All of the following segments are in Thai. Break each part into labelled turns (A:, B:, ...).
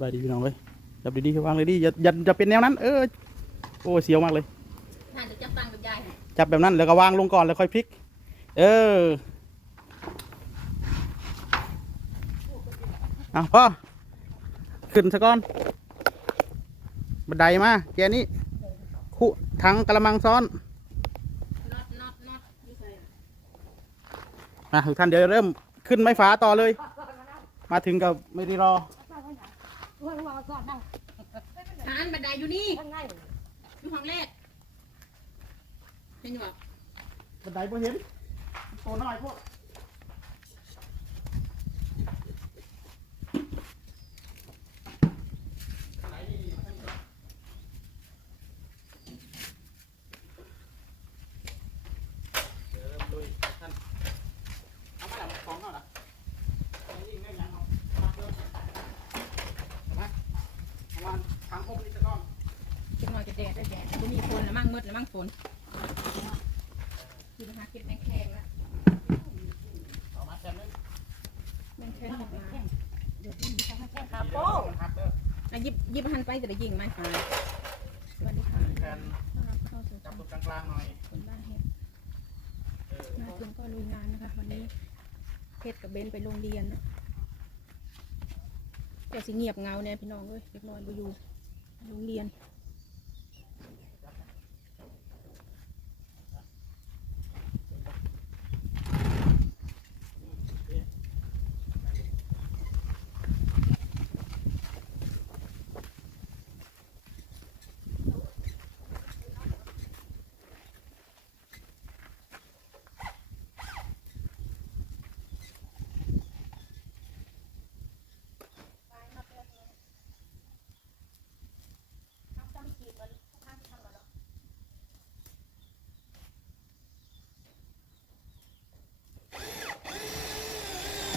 A: บายดีพี่น้องเลยจับดีๆวางเลยดิอย่าอย่าอย่าเป็นแนวนั้น เออโอ้เสียวมากเลย
B: น่าจะจับตังกับยาย
A: จับแบบนั้นแล้วก็วางลงก่อนแล้วค่อยพลิก เออเอาพ่อขึ้นซะก่อนบันไดมาแกนี้คุถังกระมังซ้อน
B: น็อตน็อตน็อตอยู่ใส่
A: นะทุกท่านเดี๋ยวเริ่มขึ้นไม้ฟ้าต่อเลย มาถึงกับไม่ได้รอ
B: ฐานบันไดอยู่นี่
C: ข้างใน
B: อยู่ห้องแรกเห็นอยู่บ่
A: บันไดพอเห็นโตน้อยพวกเอามาแล้วของเขาล่ะเอานี่แม่งยังเอามาเถอะเอามาเอามาทางพวกนี้จะต้อง
B: จังหน่อยจะแดดได้แดดบ่ มีฝนละมั่งมืดละมั่งฝนคือหาเก็บแมงแคงละ
A: เอามาแทนนึง
B: แมงแคงหมดมา
C: เดี๋ยวพี่ทำให้แค่ขา
A: โป้
C: โป้
A: มันหักเด้อ
B: แล้วยิบยิบหันไปจะได้ยิงไม้ฟ้าสวัสดีค่ะ
A: แทน
B: ต้อนรับเข้าสู่
A: จับ
B: ช่อง
A: ตัวกลางๆหน่อย
B: คนบ้านเฮ็ด
A: เออ
B: มาถึงก็ลุยงานนะคะวันนี้เฮ็ดกับเบนไปโรงเรียนนะแต่สิเงียบเหงาเนี่ยพี่น้องเอ้ยเด็กน้อยบ่อยู่โรงเรียน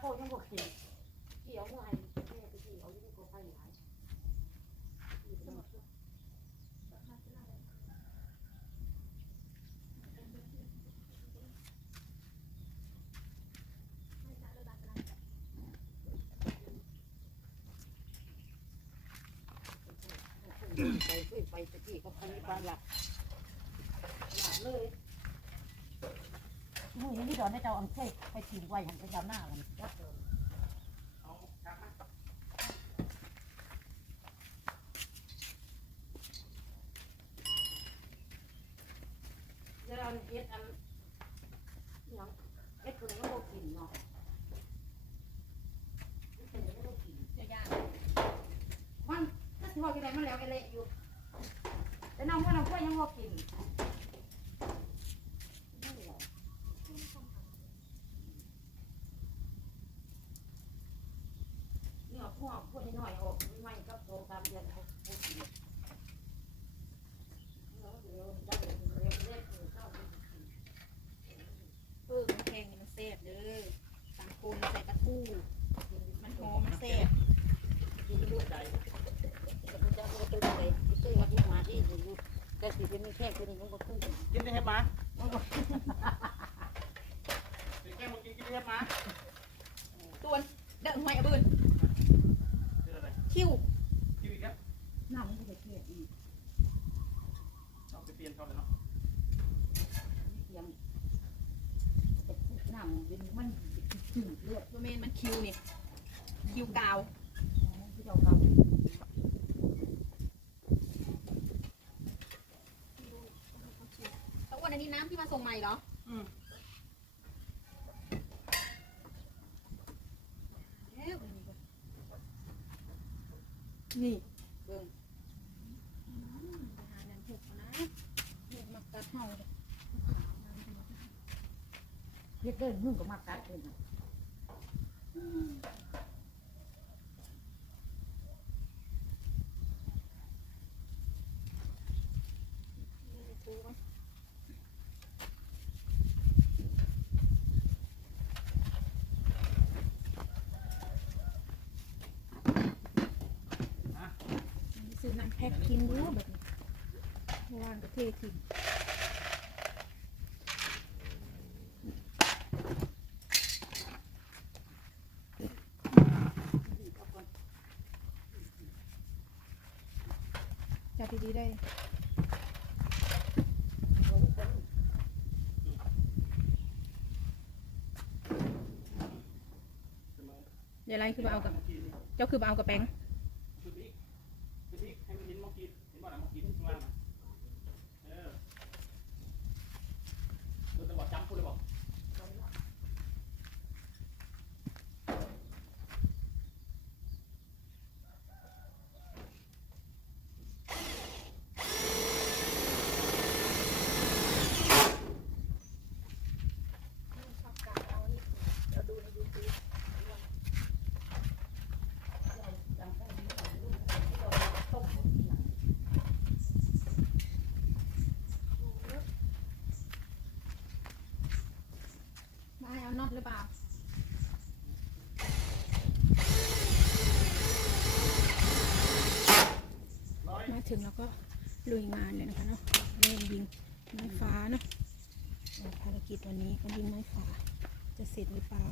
A: แค่
C: ขาโป้ยั
B: ง
C: บวกขี่เกี่ยวเมื่อไหร่แม่ไปขี่เอาอยู่ในกองไฟหลายไปไปตะกี้ก็พันนี้ปลาหลักหลักเลย มือยังที่ดอนให้เจ้าอังเทศไปถิงไว้หันไปเจ้าหน้ามันจะเราเห็ดอันยังเอ็ดคนก็โมกิน
B: เนาะ
C: มันถ้าถือว่ากินอะไรมันแล้วไอเละอยู่แต่น้องว่าน้องกล้วยยังโมกิน นี่
B: คิ
A: วกา
B: ว
A: คิ
B: ว
A: กา
C: ต้อ
B: งวันนี้น้ำที่มาส่งใหม่เหรอ
A: อืม
B: นี่
C: เด็
B: กเดิ
C: นนุ่งก็มักัด
B: แพ็กกินด้วยแบบนี้วางกระเททิ้งจับดีๆได้เดี๋ยวไรคือมาเอากับ เจ้าคือมาเอากับแป้ง
A: ถึงเรา
B: ก็ลุยงานเลยนะคะเนาะเริ่มยิงไม้ฟ้าเนาะภารกิจวันนี้ก็ยิงไม้ฟ้าจะเสร็จหรือเปล่า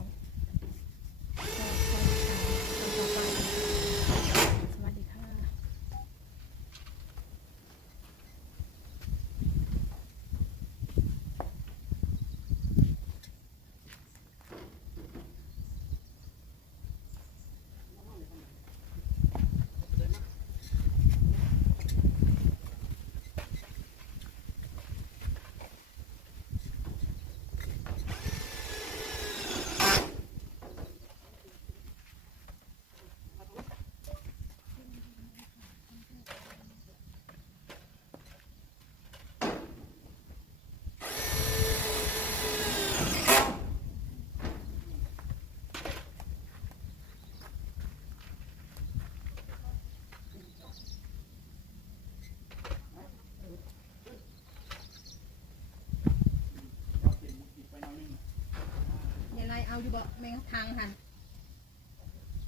B: อยู่บ่แมงทางหัน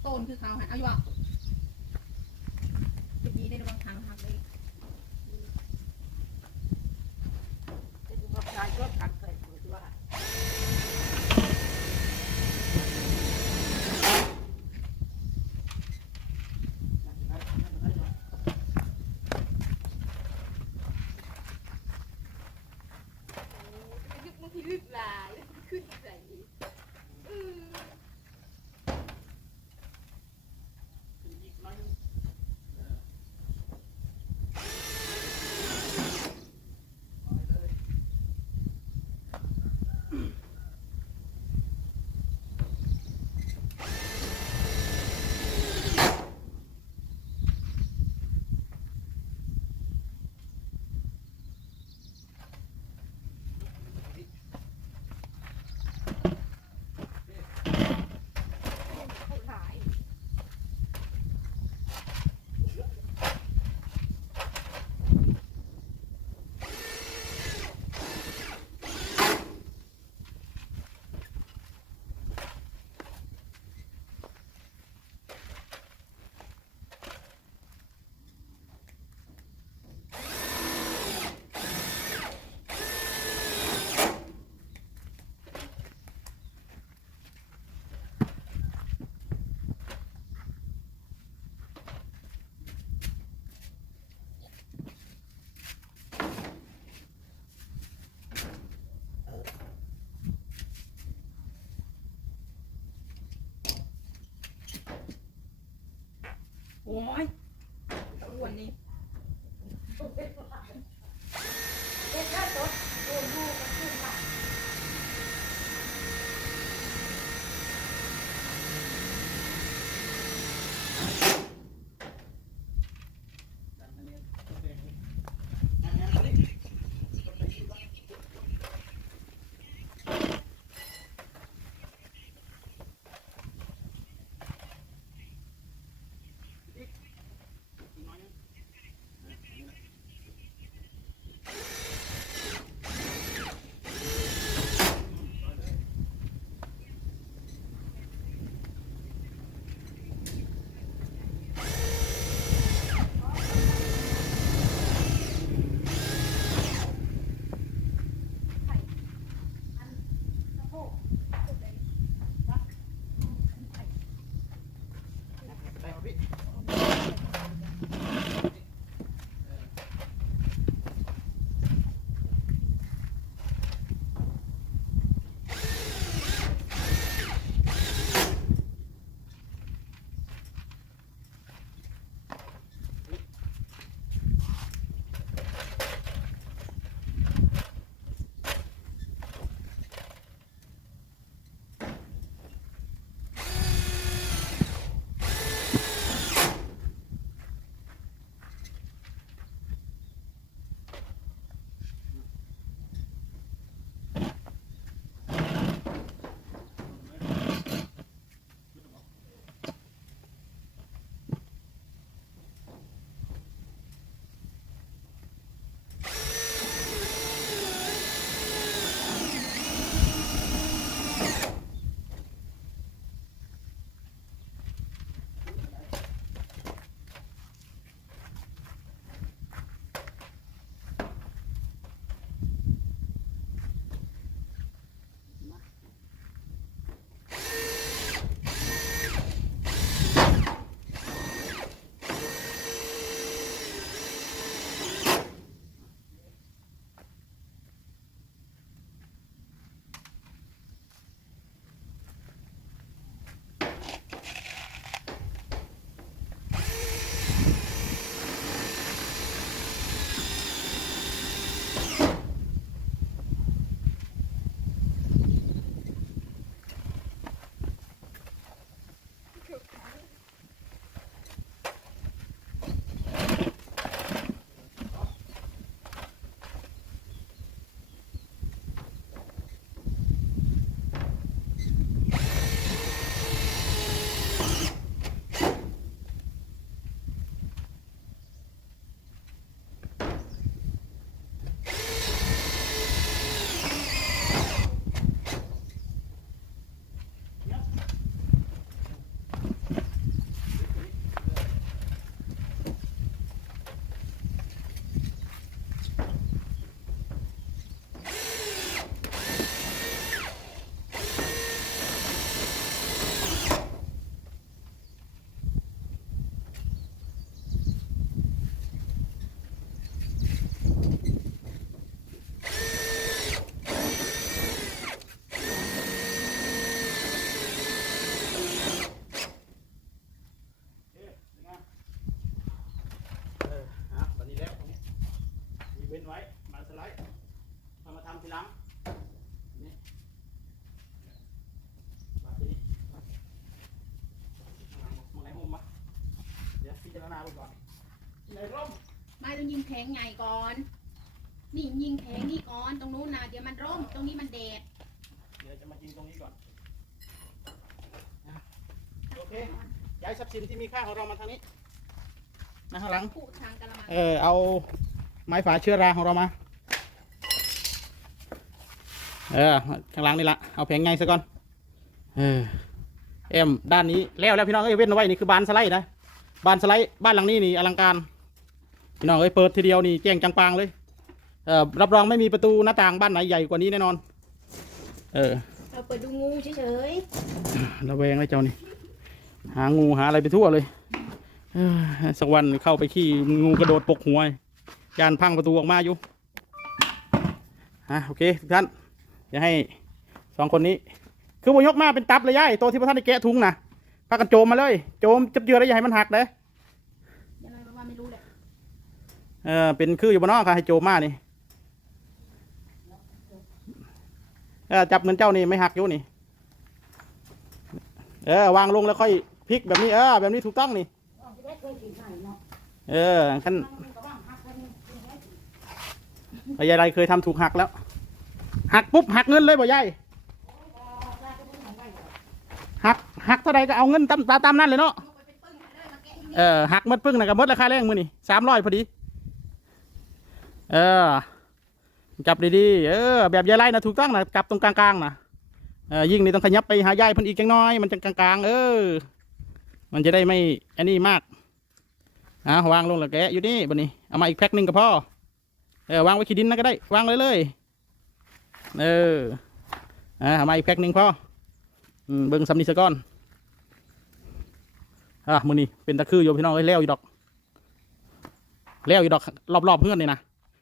B: ต้นคือเขาหันเอาอยู่บ่
A: อ้ย งยิงแผ
B: งใหญ่ก่อน นี่ยิงแผงนี่ก่อนตรงนู้นนะเดี๋ยวมันร่มตรงนี้มันแดด
A: เดี๋ยวจะมายิงตรงนี้ก่อนนะโอเคย้ายทรัพย์สินที่มีค่าของเรามาทางนี้นะข้างหลัง
B: ผูทางกะละมัง
A: เออเอาไม้ฝาเชื้อราของเรามา เออข้างหลังนี่ละเอาแผงไงซะก่อน เออเอ็มด้านนี้แล้วแล้วพี่น้องเอ้ยเว้นเอาไว้นี่คือบานสไลด์นะบานสไลด์บ้านหลังนี้นี่อลังการ พี่น้องเอ้ยเปิดทีเดียวนี่แจ้งจังปางเลยเออรับรองไม่มีประตูหน้าต่างบ้านไหนใหญ่กว่านี้แน่นอน เออ
B: เราเปิดดูงูเฉย
A: ระแวงเลยเจ้านี่หางูหาอะไรไปทั่วเลยเอ้อสักวันเข้าไปขี้งูกระโดดปกหัวยานพังประตูออกมาอยู่ฮะโอเคทุกท่านเดี๋ยวให้สองคนนี้ คือผมยกมาเป็นตับเลยย่ายตัวที่พระท่านได้แกะถุงนะพากันโจมมาเลย โจมจับเจือแล้วอย่าให้มันหักเลย เออเป็นคืออยู่บนนอกค่ะให้โจมานี่เออจับเหมือนเจ้านี่ไม่หักอยู่นี่เออวางลงแล้วค่อยพลิกแบบนี้เออแบบนี้ถูกต้องนี่เออขั้น
C: ก็ว่างหักกัน
A: ยายไรเคยทำถูกหักแล้ว หักปุ๊บหักเงินเลยบ่ยายหักหักเท่าใดก็เอาเงินตามตามตามนั้นเลยเนาะเออหักหมดปึ้งนะกับมดราคาแรงมือนี่สามร้อยพอดี เออ จับดีๆ เออ แบบยายไรนะถูกต้องนะจับตรงกลางๆนะเออยิ่งนี่ต้องขยับไปหายายเพิ่นอีกจังน้อย มันจะกลางๆ เออ มันจะได้ไม่อันนี้มากอะวางลงแล้วแกะอยู่นี่บนนี้ เอามาอีกแพ็คหนึ่งก็พอ เออวางไว้ขี้ดินนะก็ได้ วางเลยเลยเอออ่าเอามาอีกแพ็คหนึ่งพออืมเบิ้งซัมนิสก่อนอะมือนี่เป็นตะคืออยู่พี่น้องเอ้ยแล้วอยู่ดอกแล้วอยู่ดอกรอบๆเพื่อนนี่นะ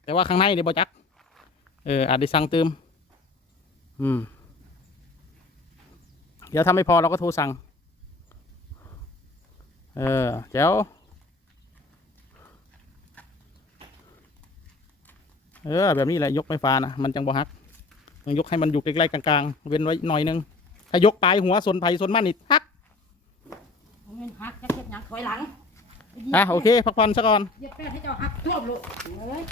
A: แต่ว่าข้างในนี่บ่จัก เอออาจได้สั่งเติม อืม เดี๋ยวถ้าไม่พอเราก็โทรสั่ง เออเจ้าเออแบบนี้แหละยกไฟฟ้านะมันจังบ่ฮักต้องยกให้มันอยู่ใกล้ๆกลางๆ เว้นไว้หน่อยนึง ถ้ายกปลายหัวส่วนไผ่ส่วนมันนี่ฮัก
C: เงินหักจะเก็บหยังถอยหลัง
A: อะโอเคพักผ่อนซะก่อน
C: เหยียบแป้งให้เจ้าหักท่วมลูกเอ้ย